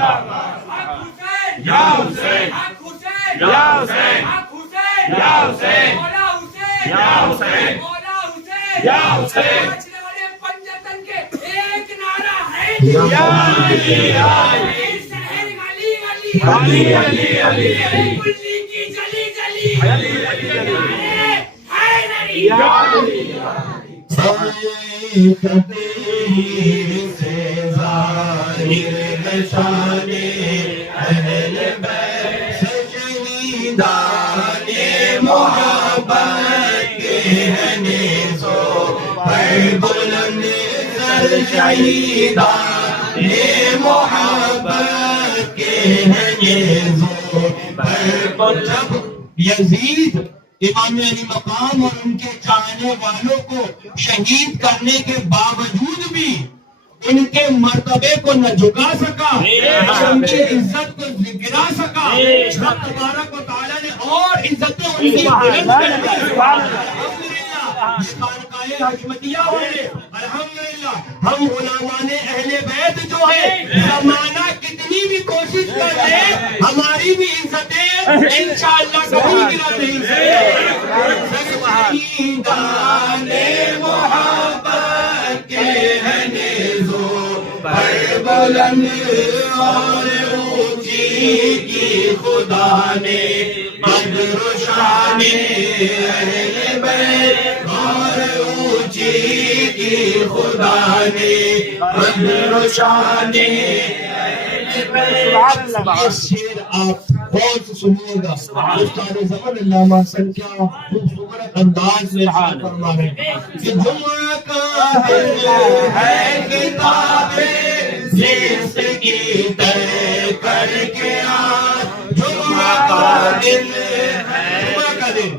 یا حسین یا حسین یا حسین یا حسین یا حسین پنجتن کے ایک نعرہ ہے یا علی علی علی علی کلی کی گلی گلی علی علی یا علی تقدیر سے ظاہر نشان اہل بیت شہیدان محبت کے ہیں نیزوں پر بلند سر شہیدان محبت کے ہیں نیزوں پر بلند یزید امام علی مقام اور ان کے چاہنے والوں کو شہید کرنے کے باوجود بھی ان کے مرتبے کو نہ جھکا سکا، ان کی عزت کو گرا سکا۔ رب تبارک و تعالیٰ نے اور عزتیں ان کی بلند کر دی۔ الحمدللہ خانقاہ حشمتیہ والے الحمدللہ ہم علماء اہل بیت جو ہے زمانہ کتنی بھی کوشش کر لے ہماری بھی عزتیں انشاءاللہ کبھی گرا نہیں شہیدان محبت کے ہیں نیزوں پر بلند اور اونچی کی خدا نے قدر و شان اہل بیت اور اونچی کی خدا نے قدر و شان یہ شعر آپ غور سے سنیے گا۔ استاد زمان علامہ حسن کیا خوبصورت انداز میں فرما رہے ہیں کہ جمعہ کا ہے کتاب جس کی طے کر کے آج جمعہ کا دن ہے جمعہ کا دن۔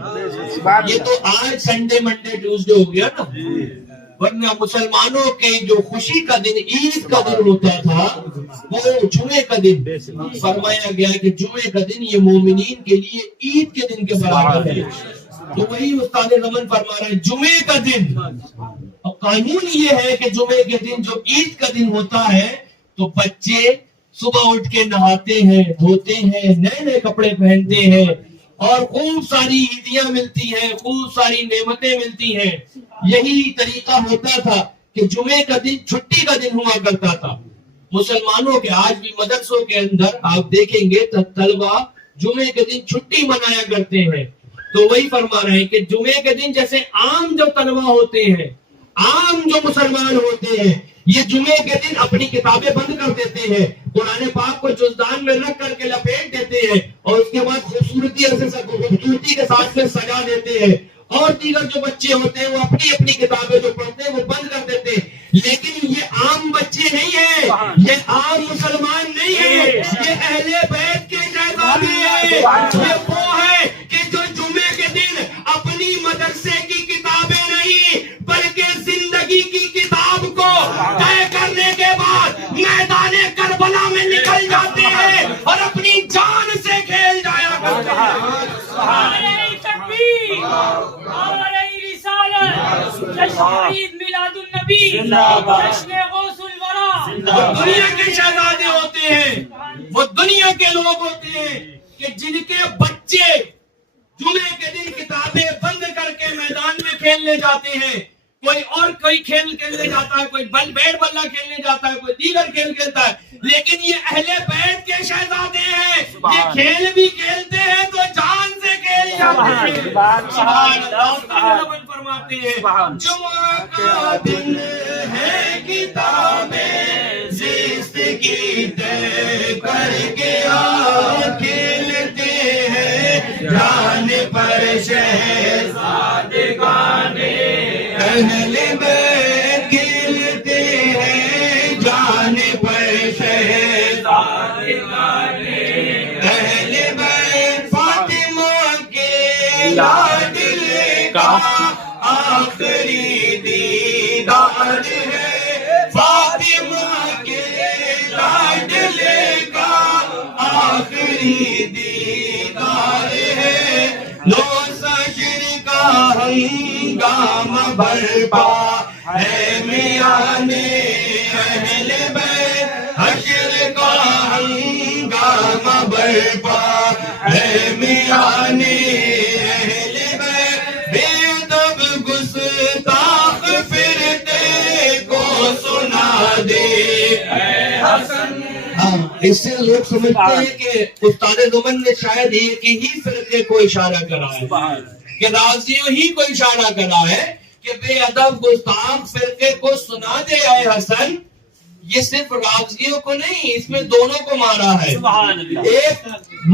یہ تو آج سنڈے منڈے ٹیوزڈے ہو گیا نا، ورنہ مسلمانوں کے جو خوشی کا دن عید کا دن ہوتا تھا وہ جمعے کا دن فرمایا گیا کہ جمعے کا دن یہ مومنین کے لیے عید کے دن کے برابر ہے۔ تو وہی استاد رمن فرما رہا ہے جمعے کا دن، اور قانون یہ ہے کہ جمعے کے دن جو عید کا دن ہوتا ہے تو بچے صبح اٹھ کے نہاتے ہیں، دھوتے ہیں، نئے نئے کپڑے پہنتے ہیں اور خوب ساری عیدیاں ملتی ہیں، خوب ساری نعمتیں ملتی ہیں۔ یہی طریقہ ہوتا تھا کہ جمعے کا دن چھٹی کا دن ہوا کرتا تھا مسلمانوں کے۔ آج بھی مدرسوں کے اندر آپ دیکھیں گے تو طلبہ جمعے کے دن چھٹی منایا کرتے ہیں۔ تو وہی فرما رہے ہیں کہ جمعے کے دن جیسے عام جو طلبہ ہوتے ہیں، عام جو مسلمان ہوتے ہیں، یہ جمعے کے دن اپنی کتابیں بند کر دیتے ہیں، قرآن پاک کو جزدان میں رکھ کر کے لپیٹ دیتے ہیں اور اس کے بعد خوبصورتی کے ساتھ میں سجا دیتے ہیں، اور دیگر جو بچے ہوتے ہیں وہ اپنی اپنی کتابیں جو پڑھتے ہیں وہ بند کر دیتے ہیں۔ لیکن یہ عام بچے نہیں ہیں، یہ عام مسلمان نہیں ہیں، یہ اہل بیت کے شہزادے ہیں۔ یہ وہ ہے کہ جو جمعے کے دن اپنی مدرسے کی کتابیں نہیں بلکہ زندگی کی کتاب کو طے کرنے کے بعد میدان کربلا میں نکل جاتے ہیں اور اپنی جان سے کھیل جایا کرتے ہیں۔ عید میلاد النبی، جشن غوث الورا، دنیا کے شہزادے ہوتے ہیں، وہ دنیا کے لوگ ہوتے ہیں کہ جن کے بچے جمعے کے دن کتابیں بند کر کے میدان میں کھیلنے جاتے ہیں۔ کوئی کھیل کھیلنے جاتا ہے، کوئی بیٹ بلہ کھیلنے جاتا ہے، کوئی دیگر کھیل کھیلتا ہے، لیکن یہ اہل بیت کے شہزادے ہیں، یہ کھیل بھی کھیلتے ہیں تو جان سے کھیل جاتے ہیں۔ سبحان اللہ فرماتے ہیں جمعہ کا دن ہے کتابیں زیست کی طے کر کے کھیلتے ہیں جان پر شہزادگان اہل بیت کھیلتے ہیں جان پر شہزادگان اہل بیت فاطمہ کے لاڈلے کا آخری دیدار ہے، فاطمہ کے لاڈلے کا آخری دیدار ہے۔ لو سجر کا ہنگام برپا ہے میانے اہل بیت، حشر کا نظام برپا ہے میانے اہل بیت بے ادب گستاخ فرقے کو سنا دے اے حسن. اس سے لوگ سمجھتے ہیں کہ استاد زمن نے شاید ایک ہی فرقے کو اشارہ کرا ہے کہ رازیوں ہی کو اشارہ کرا ہے کہ بے ادب گستاخ فرقے کو سنا دے اے حسن. یہ صرف رازیوں کو نہیں، اس میں دونوں کو مارا ہے. ایک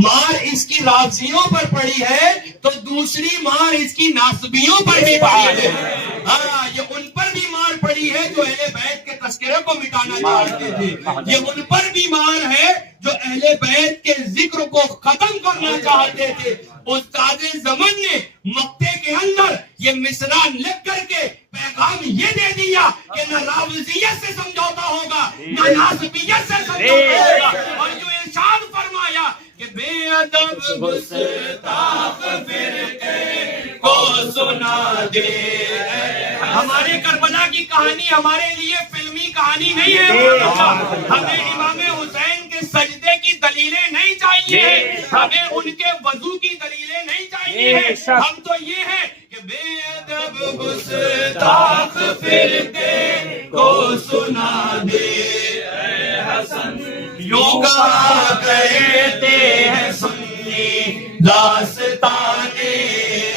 مار اس کی رازیوں پر پڑی ہے تو دوسری مار اس کی ناصبیوں پر بھی پڑی ہے. ہاں، یہ ان پر بھی مار پڑی ہے جو اہل بیت کے تذکرے کو مٹانا چاہتے تھے. یہ ان پر بھی مار ہے جو اہل بیت کے ذکر کو ختم کرنا چاہتے تھے. استاد زمن نے مکتے کے اندر یہ مصرع لکھ کر کے پیغام یہ دے دیا کہ نہ راوزیت سے سمجھوتا ہوگا نہ ناصبیت سے سمجھوتا ہوگا. اور جو ارشاد فرمایا کہ بے ادب گستاخ فرقے کو سنا دے. ہمارے کربلا کی کہانی ہمارے لیے فلمی کہانی نہیں ہے. ہمیں امام حسین کے سجدے کی دلیلیں نہیں چاہیے، ہمیں ان کے وضو کی دلیلیں نہیں چاہیے. ہم تو یہ ہے کہ بے ادب گستاخ فرقے کو سنا دے اے حسن. یوں کہا کہتے ہیں سنی داستانے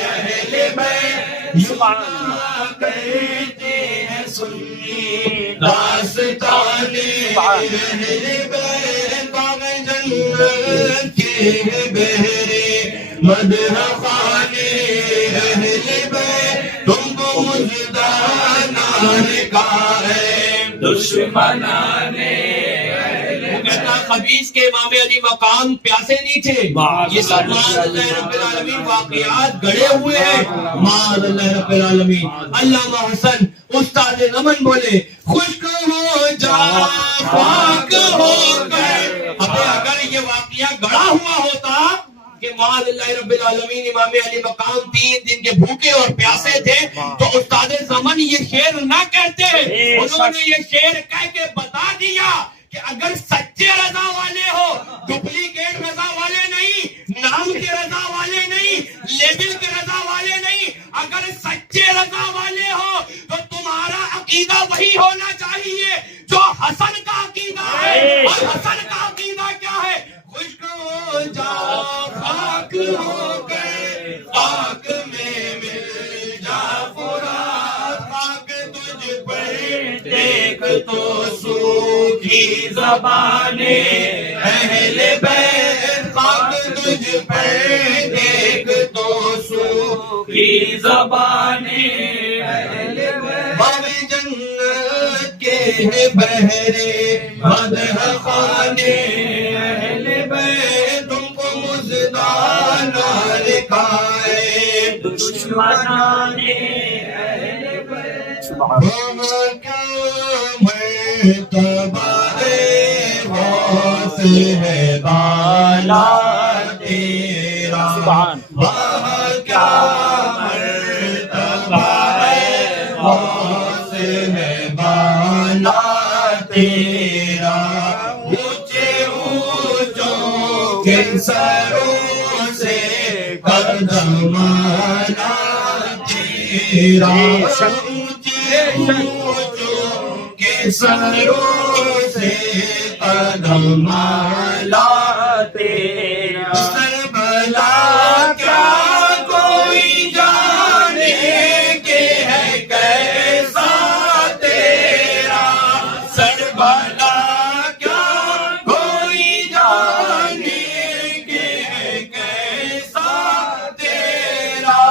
اہل بیت، یوں کہا کہتے ہیں سنی داستانے اہل بیت. باغ جنت کے بہرے مدح خانے اہل بیت، تم کو مجدانہ نکاح ہے دشمنانے. خبیث کے امام علی مقام پیاسے نہیں تھے. یہ سب معاذ اللہ رب العالمین واقعات گڑے ہوئے ہیں. معاذ اللہ رب العالمین. علامہ حسن استاد زمن بولے خشک ہو جا خاک ہو گئے. اگر یہ واقعہ گڑا ہوا ہوتا کہ معاذ اللہ رب العالمین امام علی مقام 3 دن کے بھوکے اور پیاسے تھے تو استاد زمن یہ شعر نہ کہتے. انہوں نے یہ شعر کہہ کے بتا دیا کہ اگر سچے رضا والے ہو، ڈپلیکیٹ رضا والے نہیں، نام کے رضا والے نہیں، لیبل کے رضا والے نہیں، اگر سچے رضا والے ہو تو تمہارا عقیدہ وہی ہونا چاہیے جو حسن کا عقیدہ ہے. اور حسن کا عقیدہ کیا ہے؟ خشک ہو جا خاک ہو گئے خاک میں مل جا فرات. خاک تجھ پر دیکھ تو سوکھی زبانیں اہل بیت. خاک تجھ پر دیکھ تو سوکھی زبانیں اہل بیت. باغ جنت کے بہرے مدح خانے اہل بیت، تم کو مزدانہ لکھائے دشمنانے اہل بیت. وہاں کیا مرتبہ غوث ہے بالا تیرا، وہاں کیا مرتبہ غوث ہے بالا تیرا. اونچے اونچوں کے سروں سے قدمانا تیرا. اونچے اونچوں کے سروں سے قدمانا تیرا. کربلا کیا کوئی جانے کہ ہے کیسا تیرا. کربلا کیا کوئی جانے کہ ہے کیسا تیرا.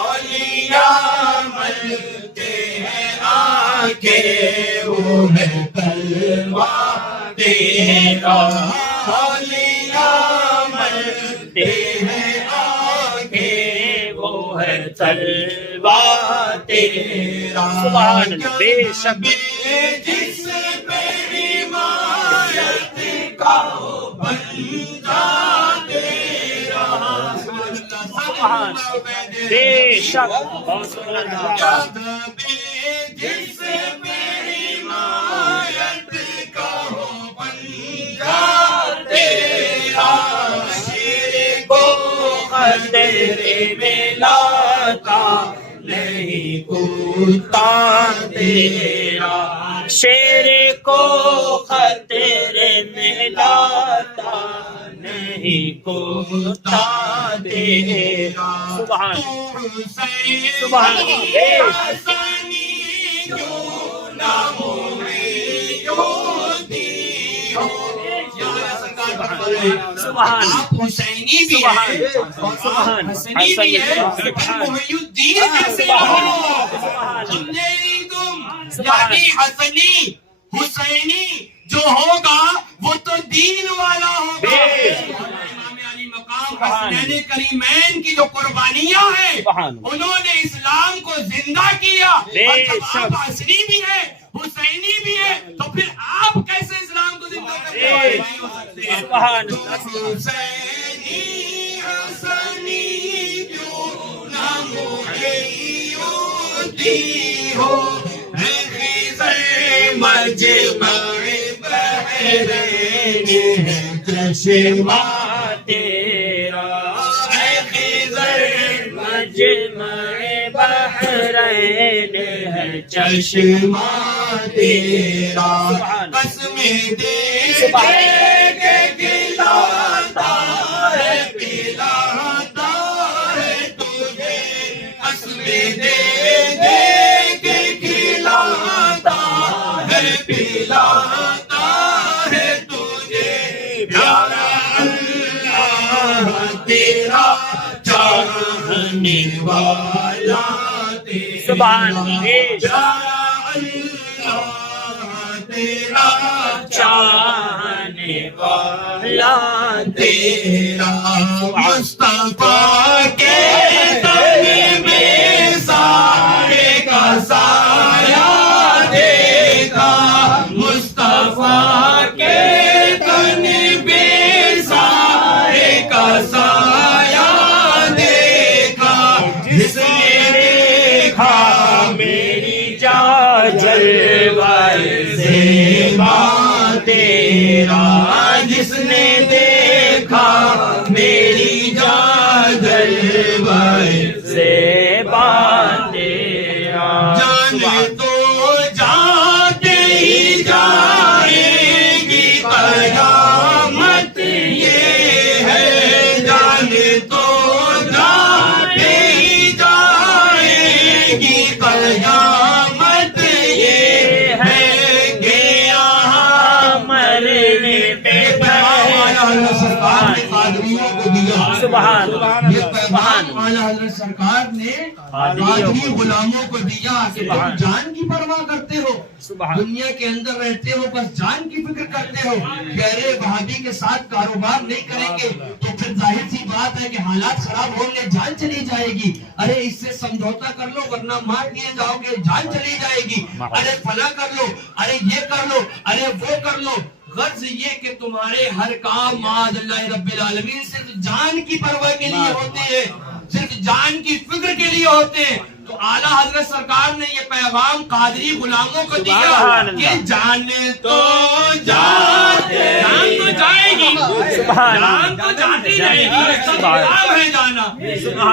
اولیاء ملتے ہیں آنکھیں وہ ہے تلوار تیرا. اولیاء ملتے ہیں آنکھیں وہ ہے تلوار تیرا. سبحان اللہ. بے شک جس پہ حمایت کا بندہ تیرا. سبحان بے شک. بہت سبحان. جس پہ حمایت کا بندہ تیرا. تیرے میں لاتا نہیں کتا تیرا شیر کو خطرے میں لاتا نہیں کتا تیرا سبحان سبحان سبحان آپ حسینی بھی ہیں سبحان حسنی بھی ہیں محی الدین کیسے ہو تم یعنی حسنی حسینی جو ہوگا وہ تو دین والا ہوگا امام علی مقام حسنین کریمین کی جو قربانیاں ہیں انہوں نے اسلام کو زندہ کیا اور جب آپ حسنی بھی ہیں حسینی بھی ہے تو پھر آپ کیسے اسلام کو زندہ کرتے ہیں حسینی حسنی کیوں نہ محی الدین ہو اے خضر مجمع بحرین ہے چشمہ تیرا اے خضر مجمع بحرین ہے چشمہ تیرا قسم دے کے کھلاتا ہے پلاتا ہے تجھے قسم دے کے کھلاتا ہے پلاتا ہے تجھے پیارا اللہ تیرا چاہنے والا سبحان تیرا چاہنے والا تیرا مصطفیٰ کے تن میں سائے کا سایہ دیکھا مصطفیٰ کے تن میں سائے کا سایہ دیکھا جس نے دیکھا میری جا جلوائے زیبا تیرا جس نے دیکھا میری جلوائے زیبا تیرا جانے تو جاتے ہی جائے گی قیامت یہ ہے جانے تو جاتے ہی جائے گی قیامت یہ ہے کہ یہاں مرنے پہ سبحان یہ پیغام اعلیٰ حضرت سرکار نے قادری غلاموں کو دیا کہ تم جان کی پرواہ کرتے ہو دنیا کے اندر رہتے ہو بس جان کی فکر کرتے ہو گہرے وہابی کے ساتھ کاروبار نہیں کریں گے تو پھر ظاہر سی بات ہے کہ حالات خراب ہوں گے جان چلی جائے گی ارے اس سے سمجھوتا کر لو ورنہ مار دیے جاؤ گے جان چلی جائے گی ارے فلاں کر لو ارے یہ کر لو ارے وہ کر لو غرض یہ کہ تمہارے ہر کام معاذ اللہ رب العالمین صرف جان کی پرواہ کے لیے ہوتے ہیں صرف جان کی فکر کے لیے ہوتے ہیں تو اعلیٰ حضرت سرکار نے یہ پیغام قادری غلاموں کو دیا کہ جان تو جاتے جان تو جائے گی جان تو جاتی رہے گی سب ہے جانا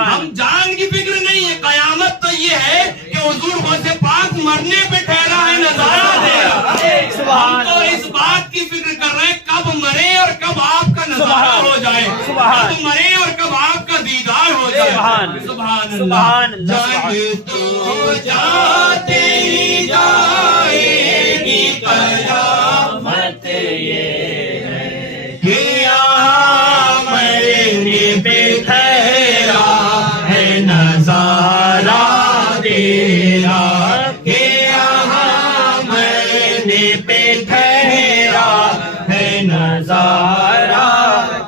ہم جان کی فکر نہیں ہے قیامت تو یہ ہے کہ حضور غوث پاک مرنے پہ ٹھہرا ہے نظارہ دے ہم تو اس بات کی فکر کر رہے ہیں کب مرے اور کب آپ کا نظارہ ہو جائے کب مرے اور کب آپ کا دیدار ہو جائے سبحان اللہ تو جاتے ہی جائے گی قیامت یہ ہے کہ یہاں مرنے پہ ٹھہرا ہے نظارہ تیرا کہ یہاں مرنے پہ ٹھہرا ہے نظارہ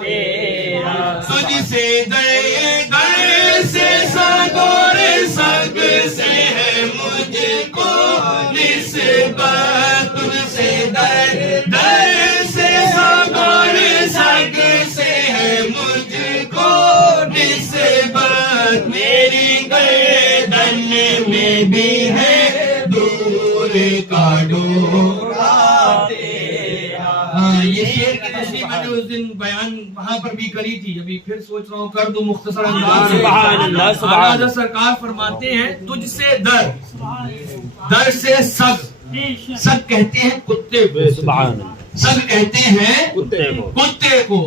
تیرا تجھ سے در سے سگور سگ سے ہے مجھ کو نسبت تجھ سے در سے سگور سگ سے ہے مجھ کو نسبت میری گردن میں بھی ہے دور کا ڈورا تیرا یہ شعر کی تشریح میں نے اس دن بیان وہاں پر بھی کری تھی, ابھی پھر سوچ رہا ہوں کر دوں مختصر انداز میں. سبحان اللہ, سبحان اعلیٰ اللہ. حضرت سرکار فرماتے ہیں تجھ سے در سے سگ, سگ کہتے ہیں کتے کو, سبحان اللہ. سگ کہتے ہیں کتے کو. کتے کو.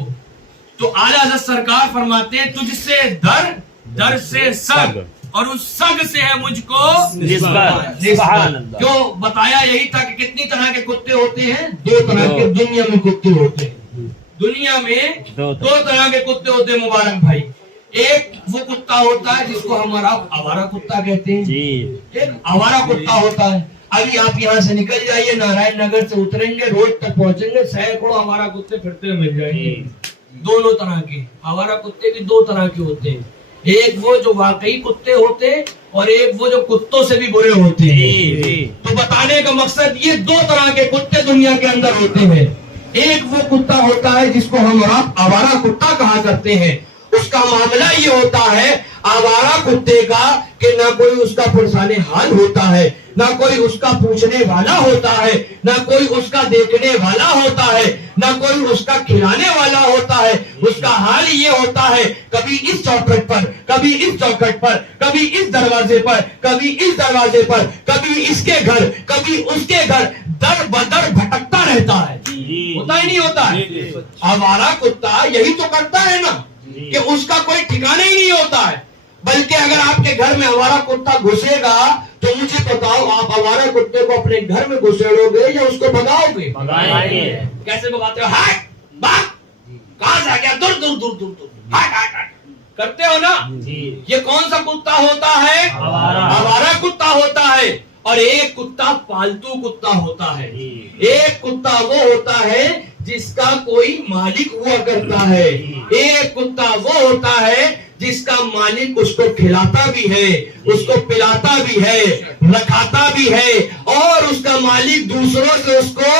تو اعلیٰ حضرت سرکار فرماتے ہیں تجھ سے در سے سگ, اور اس سگ سے ہے مجھ کو نسبت. سبحان اللہ. جو بتایا یہی تھا کہ کتنی طرح کے کتے ہوتے ہیں, 2 طرح کے دنیا میں کتے ہوتے ہیں. دنیا میں 2 طرح کے کتے ہوتے ہیں مبارک بھائی. ایک وہ کتا ہوتا ہے جس کو ہمارا آوارہ کتا کہتے ہیں, جی. ایک آوارہ کتا ہوتا ہے. ابھی آپ یہاں سے نکل جائیے, نارائن نگر سے اتریں گے, روڈ تک پہنچیں گے, سینکڑوں آوارہ کتے پھرتے ہوئے مل جائیں گے. دونوں طرح کے آوارہ کتے بھی 2 طرح کے ہوتے ہیں, ایک وہ جو واقعی کتے ہوتے ہیں اور ایک وہ جو کتوں سے بھی برے ہوتے ہیں. تو بتانے کا مقصد یہ 2 طرح کے کتے دنیا کے اندر ہوتے ہیں. ایک وہ کتا ہوتا ہے جس کو ہم آوارہ کتا کہا کرتے ہیں. اس کا معاملہ یہ ہوتا ہے آوارہ کتے کا کہ نہ کوئی اس کا پرسان حال ہوتا ہے, نہ کوئی اس کا پوچھنے والا ہوتا ہے, نہ کوئی اس کا دیکھنے والا ہوتا ہے, نہ کوئی اس کا کھلانے والا ہوتا ہے. اس کا حال یہ ہوتا ہے کبھی اس چوکھٹ پر, کبھی اس چوکھٹ پر, کبھی اس دروازے پر, کبھی اس دروازے پر, کبھی اس کے گھر, کبھی اس کے گھر, در بدر بھٹکتا رہتا ہے. ہوتا ہی نہیں ہوتا ہے. آوارہ کتا یہی تو کرتا ہے نا کہ اس کا کوئی ٹھکانہ ہی نہیں ہوتا ہے. بلکہ اگر آپ کے گھر میں آوارہ کتا گھسے گا تو مجھے بتاؤ, آپ آوارہ کتے کو اپنے گھر میں گھسیڑو گے یا اس کو بھگاؤ گے؟ کیسے بھگاتے ہو؟ ہٹ بھاگ, کہاں سے آ گیا, دور دور دور دور دور, ہٹ ہٹ ہٹ کرتے ہو نا. یہ کون سا کتا ہوتا ہے؟ آوارہ کتا ہوتا ہے. اور ایک کتا پالتو کتا ہوتا ہے. ایک کتا وہ ہوتا ہے جس کا کوئی مالک ہوا کرتا ہے. ایک کتا وہ ہوتا ہے جس کا مالک اس کو کھلاتا بھی ہے, اس کو پلاتا بھی ہے, رکھاتا بھی ہے, اور اس کا مالک دوسروں سے اس کو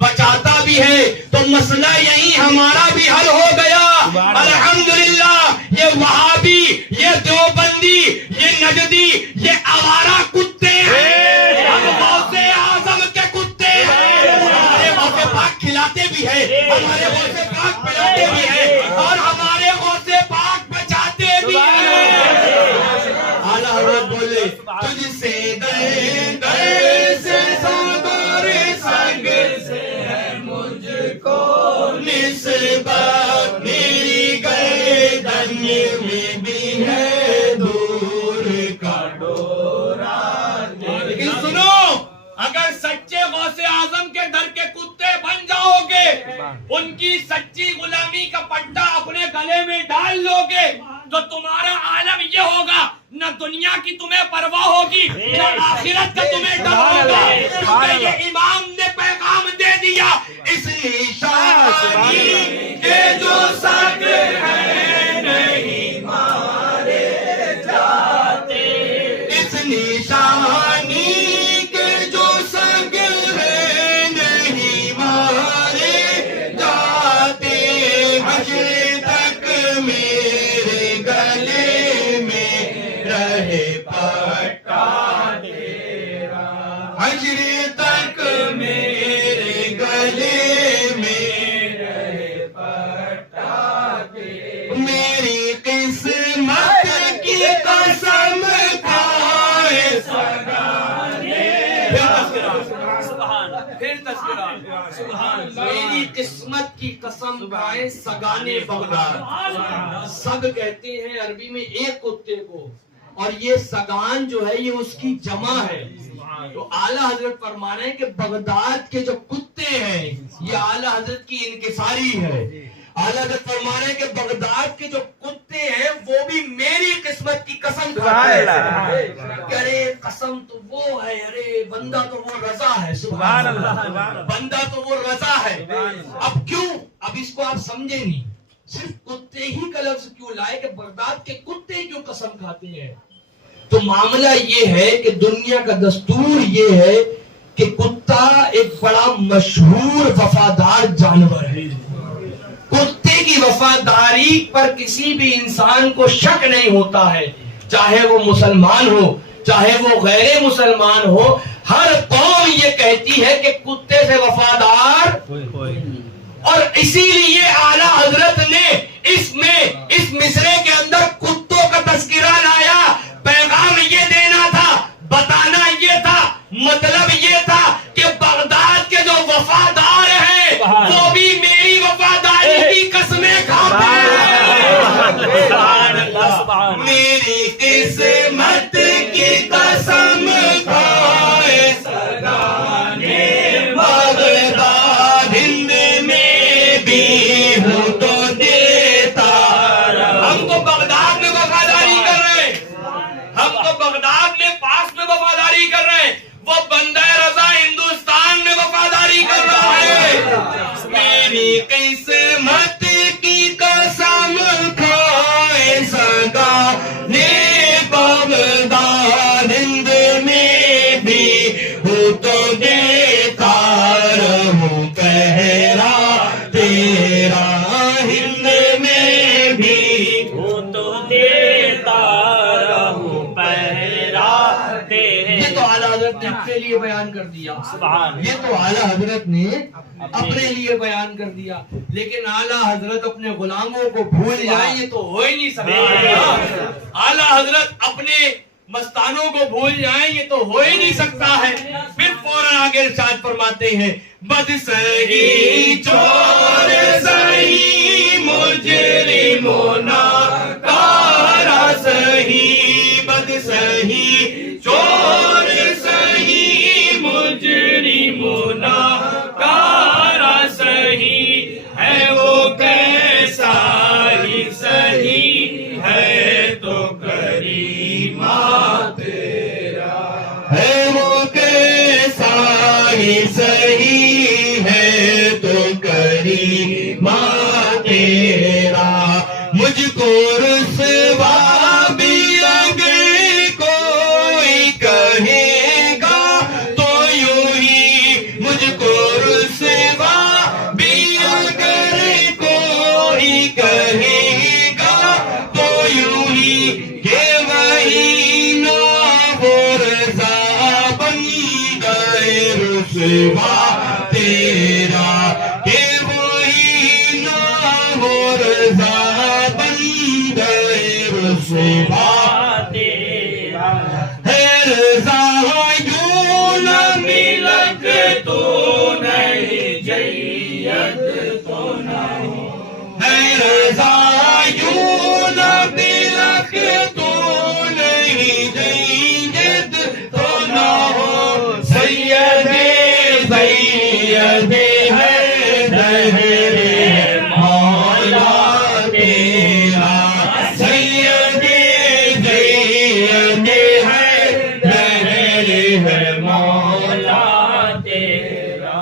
بچاتا بھی ہے. تو مسئلہ یہی ہمارا بھی حل ہو گیا الحمدللہ. یہ وہابی, یہ دیوبندی, یہ نجدی, یہ آوارہ کتے ہیں, ہم غوث اعظم کے کتے ہیں. ہمارے غوث پاک کھلاتے بھی ہیں, ہمارے غوث پاک پلاتے بھی ہیں, اور ہمارے غوث پاک بچاتے بھی ہیں. اعلیٰ حضرت بولے تجھ سے در سے ساگر سنگ سے ہے مجھ کو نسبت, میری گردن میں بھی ہے دور کا ڈورا. لیکن سنو, اگر سچے غوث اعظم کے در کے کتے بن جاؤ گے, ان کی سچی غلامی کا پٹا اپنے گلے میں ڈال لو گے, تو تمہارا عالم یہ ہوگا نہ دنیا کی تمہیں پرواہ ہوگی, نہ آخرت کا تمہیں ڈر ہوگا, کیونکہ یہ امام نے پیغام دے دیا. اس نشانی کے جو سگ ہے نہیں مارے جاتے, اس نشانی کے جو سگ ہے نہیں مارے جاتے. حشر تک میرے گلے میں رہے پٹا تیرا, حشر تک میرے گلے میں رہے پٹا تیرا. میری قسمت کی قسم کھائے سگانے, پھر تذکرہ, میری قسمت کی قسم کھائے سگانے بغداد. سگ کہتے ہیں عربی میں ایک کتے کو, اور یہ سگان جو ہے یہ اس کی جمع ہے. تو اعلیٰ حضرت فرما رہے ہیں کہ بغداد کے جو کتے ہیں یہ اعلیٰ حضرت کی انکساری ہے. اعلیٰ حضرت فرما رہے ہیں کہ بغداد کے جو کتے ہیں وہ بھی میری قسمت کی قسم کھاتے ہیں. کہ ارے قسم تو وہ ہے, ارے بندہ تو وہ رضا ہے. سبحان اللہ, بندہ تو وہ رضا ہے. اب کیوں, اب اس کو آپ سمجھیں نہیں, صرف کتے ہی کا لفظ کیوں لائے کہ بغداد کے کتے کیوں قسم کھاتے ہیں؟ تو معاملہ یہ ہے کہ دنیا کا دستور یہ ہے کہ کتا ایک بڑا مشہور وفادار جانور ہے. کتے کی وفاداری پر کسی بھی انسان کو شک نہیں ہوتا ہے, چاہے وہ مسلمان ہو چاہے وہ غیر مسلمان ہو. ہر قوم یہ کہتی ہے کہ کتے سے وفادار اور اسی لیے اعلیٰ حضرت نے اس مصرے کے اندر کتوں کا تذکرہ لایا. پیغام یہ دینا تھا, بتانا یہ تھا, مطلب یہ تھا کہ بغداد کے جو وفادار ہیں وہ بھی میری وفاداری کی قسمیں کھاتے ہیں. میری قسمت کی قسم کھائے سگانے بغداد ہند میں بھی ہوں تو دیتا. ہم تو بغداد میں وفاداری کر رہے ہیں, ہم تو بغداد میں پاس میں وفاداری کر رہے ہیں, وہ بندہ رضا ہندوستان میں وفاداری کر رہا ہے. میری قسمت کی قسم کھائے سگانے بغداد ہند میں بھی ہوں تو دیتا رہوں پہرا تیرا ہند میں بھی ہوں تو دیتا رہوں پہرا تیرے. یہ تو اعلیٰ حضرت نے اپنے لیے بیان کر دیا. سبحان یہ تو اعلیٰ حضرت نے اپنے لیے بیان کر دیا, لیکن اعلیٰ حضرت اپنے غلاموں کو بھول جائیں یہ تو ہو ہی نہیں سکتا. اعلیٰ حضرت اپنے مستانوں کو بھول جائیں یہ تو ہو ہی نہیں سکتا ہے. پھر فوراً آگے ارشاد فرماتے ہیں بد سہی چور سہی مجرموں ناکارہ سہی, بد سہی چور سہی مجرموں ناکارہ سہی, ہے وہ کیسا ہی سہی ہے تو کریمہ تیرا, ہے وہ کیسا ہی سہی ہے تو کریمہ تیرا. مجھ کو رسوا بھی اگر کوئی کہے گا تو یوں ہی, مجھ کو رسوا بھی اگر کوئی کہے گا تو یوں ہی کہ وہی نہ وہ رضا بن گئے رسوا تیرا, کہ وہی نہ وہ رضا بن گئے رسوا تیرا. ہے رضا یوں نہ ملک تو نہیں جیت تو نہ ہو, ہے رضا یوں نہ ملک تو نہیں جیت تو نہ ہو. سید سید ہے دہر مولا تیرا, سید سید ہے دہر مولا تیرا.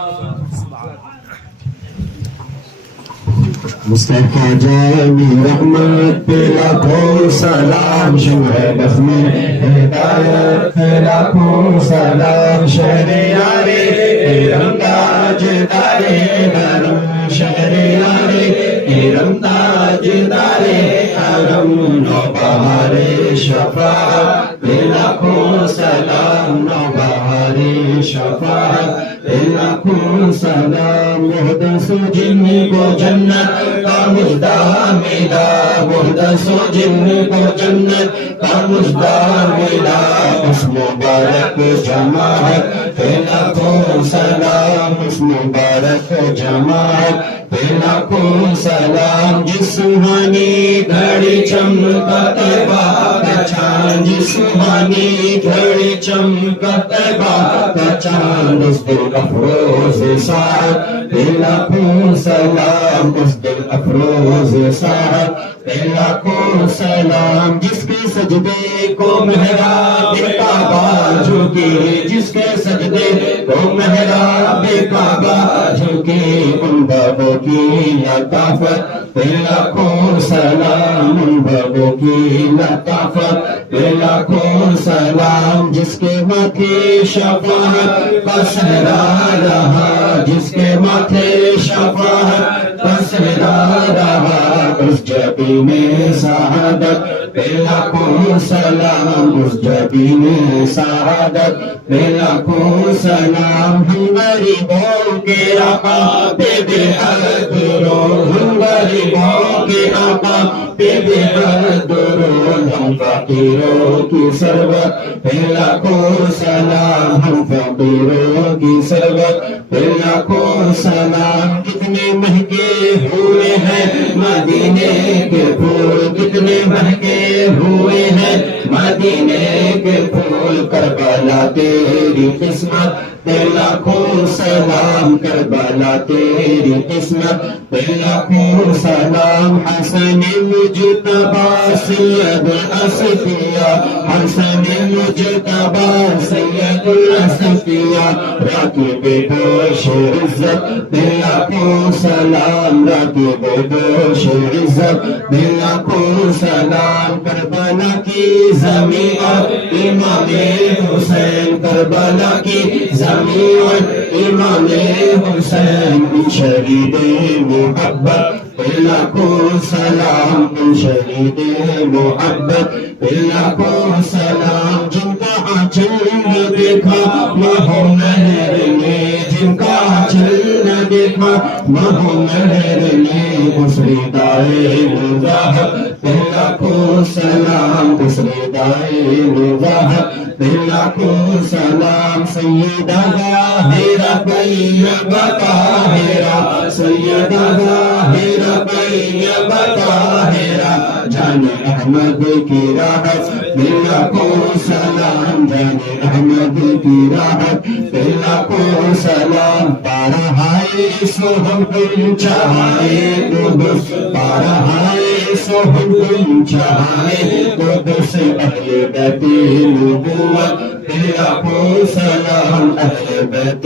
مصطفیٰ جانی رحمت پہ لاکھوں سلام, شہر میں ہدایت پہ لاکھوں سلام, شہریار ارم تاج دارے حرم, شہریار ارم تاج دارے حرم, نوبہار شفاعت پہ لاکھوں سلام, نوبہار شفاعت پہ لاکھوں سلام. محدث جن کو جنت کا مژدہ ملا, محدث جن کو جنت کا مژدہ ملا, اس مبارک جماعت پہ لاکھوں سلام, اس مبارک جماعت پہ لاکھوں سلام. جس سبحانی گھڑی چمکا طیبہ کا چاند, جس سبحانی گھڑی چمکا طیبہ کا چاند, اس دل افروز ساتھ پہ لاکھوں سلام, اس دل افروز ساتھ پہ لاکھوں سلام. جس کے سجدے کو محراب کعبہ جھکی, جس کے سجدے کو محراب کعبہ جھکی, ان بابوں کی لطافت پہ لاکھوں سلام, ان بابوں کی لطافت پہ لاکھوں سلام. جس کے ماتھے شفاعت کا سہرا رہا, جس کے ماتھے شفاعت کا سہرا رہا, اس جبین سعادت پہ لاکھوں سلام، اس جبین سعادت پہ لاکھوں سلام، ہم غریبوں کے آقا پہ بے حد درود، ہم غریبوں کے آقا پہ بے حد درود، ہم فقیروں کی سربت پہ لاکھوں سلام، ہم فقیروں کی سربت پہ لاکھوں سلام، کتنے مہنگے ہوئے ہیں مدینے کے پھول، کتنے مہنگے ہوئے ہیں مدینے کے پھول، کربلا تیری قسمت پہ لاکھوں سلام، کربلا تیری قسمت پہ لاکھوں سلام، حسن مجتبی سید الاسفیاء، حسن مجتبی سید الاسفیاء، راکب دوش عزت پہ لاکھوں سلام، راکب دوش عزت پہ لاکھوں سلام، کربلا کی زمین اور امام حسین، کربلا کی زمین اور امام حسین، شہید محبت پہ لاکھوں سلام، شہید محبت پہ لاکھوں سلام، جن کا آنچل نہ دیکھا ماہ مہر نے، جن کا آنچل نہ دیکھا ماہ مہر نے، اس ردائے مظاہر پہ لاکھوں سلام، اس ردائے مظاہر پہ لاکھوں سلام، سیدہ ظاہرہ طیبہ طاہرہ، سیدہ ظاہرہ طیبہ طاہرہ، جان احمد کی راحت پہ لاکھوں سلام، جان احمد کی راحت پہ لاکھوں سلام، بارہائے صبح گل چاہے قدس، بارہائے صبح گل چاہے قدس، اہل بیت نبوت پہ لاکھوں سلام، اہل بیت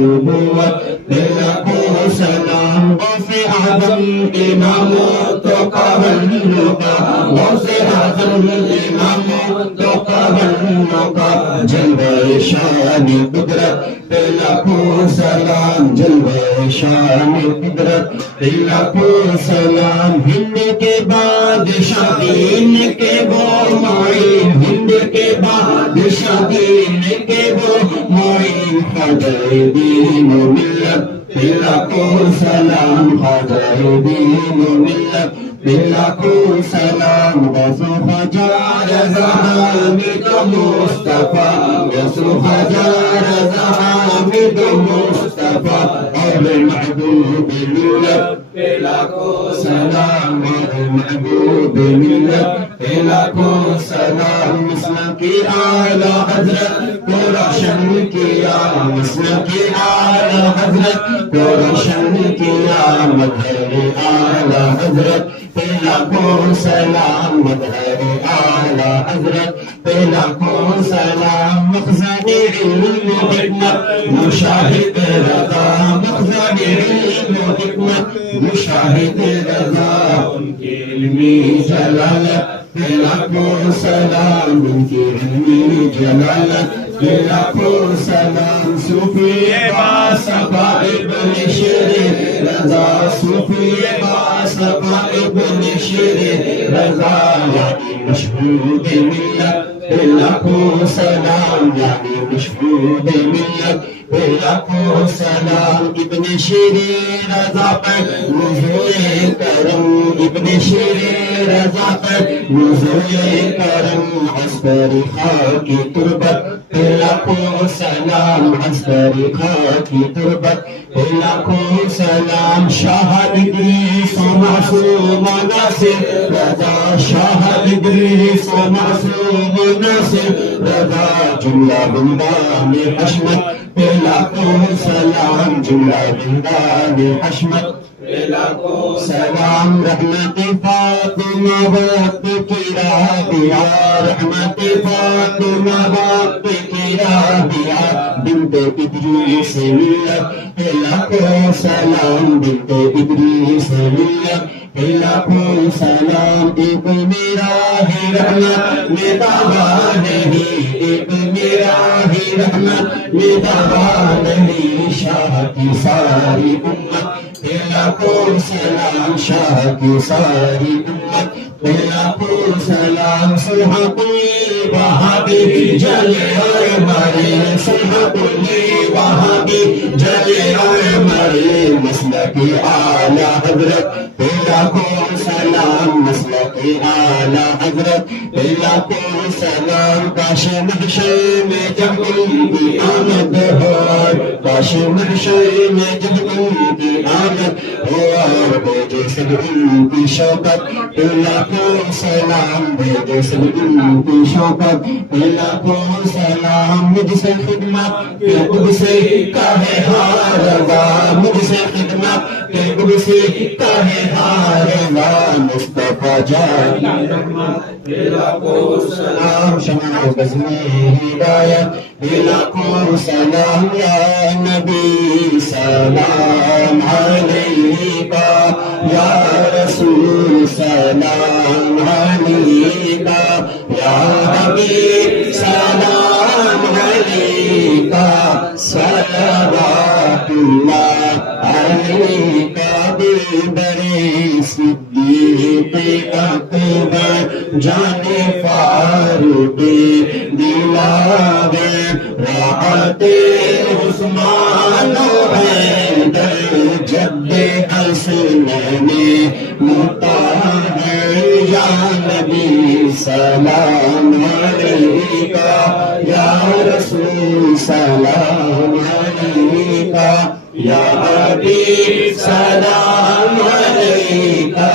نبوت پہ لاکھوں سلام، غوث اعظم امام تو قبلوں کا، غوث اعظم امام تو قبلوں کا، جلوہ شان قدرت پہ لاکھوں سلام، جلوہ شان قدرت پہ لاکھوں سلام، ہند کے بادشاہ دین کے وہ معین، ہند کے بادشاہ دین کے وہ معین، خواجہ دین و ملت پہ لاکھوں سلام، خواجہ دین و ملت پہ لاکھوں سلام، غوث و خواجہ رضا حامد مصطفیٰ، غوث و خواجہ رضا حامد مصطفیٰ، اور محبوب ملت پہ لاکھوں سلام، اور محبوب ملت پہ لاکھوں سلام، مسلم کی اعلی حضرت کو روشن کیا، مسلم کی اعلی حضرت کو روشن کیا، مظہر اعلی حضرت پہ لاکھوں سلام، مظہر اعلی حضرت پہ لاکھوں سلام، مخزن علم و حکمت مشاہد رضا، مخزن علم و حکمت مشاہد رضا، ان کی علمی جلالت پہ لاکھوں سلام، ان کی علمی جلالت پہ لاکھوں سلام، صوفی باصفا ابن شیر رضا، صوفی باصفا ابن شیر رضا، یعنی مشہود ملت پہ لاکھوں سلام، یعنی مشہود ملت پہ لاکھوں سلام، ابن شیر رضا پر نزول کرم، ابن شیر رضا پر نزول کرم، عسکری خاکی تربت پہ لاکھوں سلام، عسکری خاکی تربت پہ لاکھوں سلام، شاہ ادریس و معصوم و ناصر رضا، شاہ ادریس و معصوم و ناصر رضا، جملہ بندان حشمت پہ لاکھوں سلام، جملہ بندان حشمت پہ لاکھوں سلام، رحمت فاطمہ وقت کی رابعہ، رحمت فاطمہ وقت کی رابعہ، بنت ادریس ملت پہ لاکھوں سلام، بنت ادریس ملت پہ لاکھوں سلام، ایک میرا ہی رحمت میں دعویٰ نہیں، ایک میرا ہی رحمت میں دعویٰ نہیں، شاہ کی ساری امت لاکھوں سلام شاہ کی ساری امت لاکھوں سلام سبحا کلی وہابی جلے ہوئے مارے سبحا کلی وہابی جلے ہوئے مارے مسلک اعلیٰ حضرت لاکھوں سلام مسلک اعلیٰ حضرت لاکھوں سلام کاش محشر میں جب ان کی آمد ہو کاش محشر میں جب ان کی آمد ہو اور بھیجے سب ان کی شوقت لاکھوں سلام بھیجے سب ان کی شوقت لاکھوں سلام مجھ سے خدمت کہ خود سے کہے ہاروا مجھ سے خدمت کہ خود سے کہے ہاروا مصطفیٰ جان لاکھوں سلام شمع بزمِ ہدایت لاکھوں سلام یا نبی سلام علیکہ یا رسول سلام علیکہ یا حبیب سلام علیکہ صلوات اللہ علیکہ بر صدیق اکبر جان فاروق دلاور راحت عثمان و حیدر جد حسنین مطہر یا نبی سلام علیکہ یا رسول سلام علیکہ یا حبیب سلام علیکہ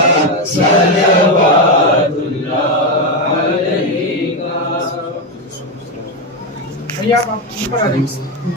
صلوات اللہ علیکہ.